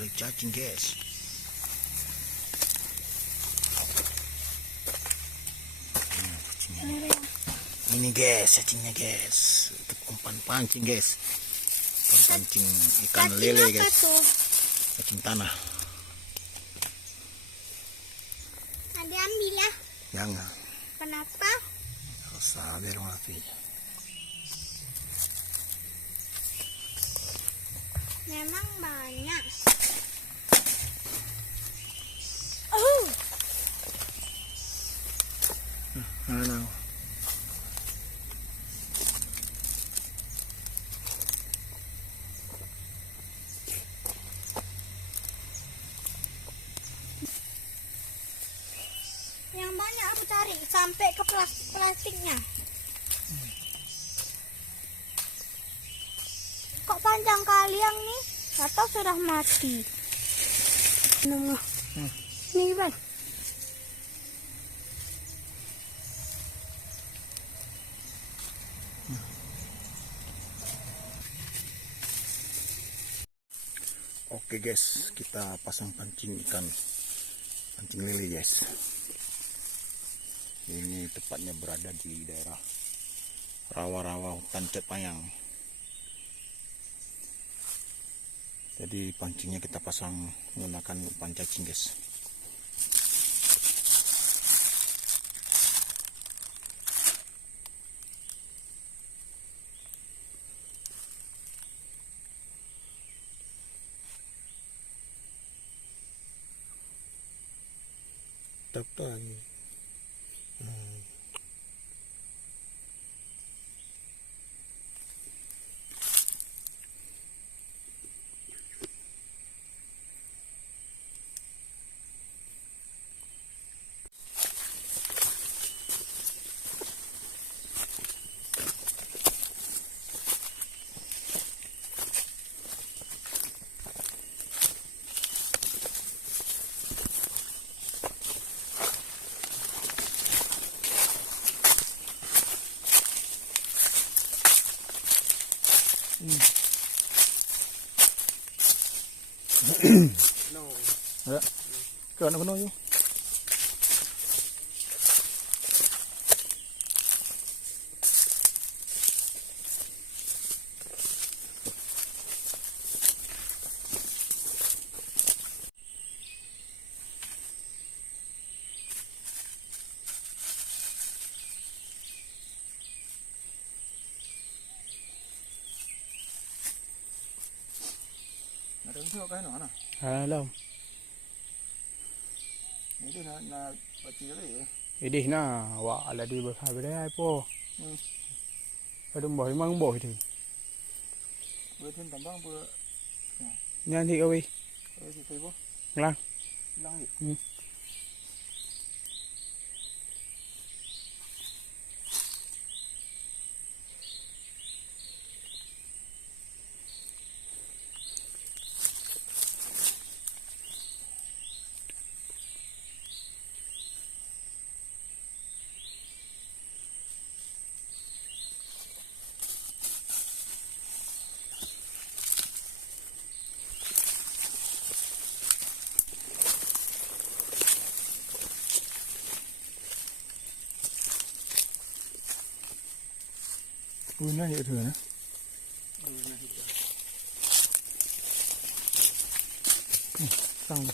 kali cacing guys. Ini guys cacingnya guys, untuk umpan pancing guys, umpan pancing ikan lele guys, cacing tanah. Ada ambil ya? Jangan. Kenapa? Sabar mati. Memang banyak. Mana? Yang banyak aku cari sampai ke plastiknya. Kok panjang kali yang nih? Atau sudah mati? Nengah. Nih bang. Oke guys, kita pasang pancing ikan pancing lele guys. Ini tepatnya berada di daerah rawa-rawa hutan Cetpayang. Jadi pancingnya kita pasang menggunakan umpan cacing guys. Tetap lagi. No. Ya, ke anak kuno yuk. Ada usaha kain mana? Alam. Ini na baca lagi. Idih na wa ala di berkhai berdaya po. Padum boy mang boy tu. Berarti tambang ber. Nyan thi awi. Si Facebook. Lang. Lang ya. Guna ya tu na. Sang.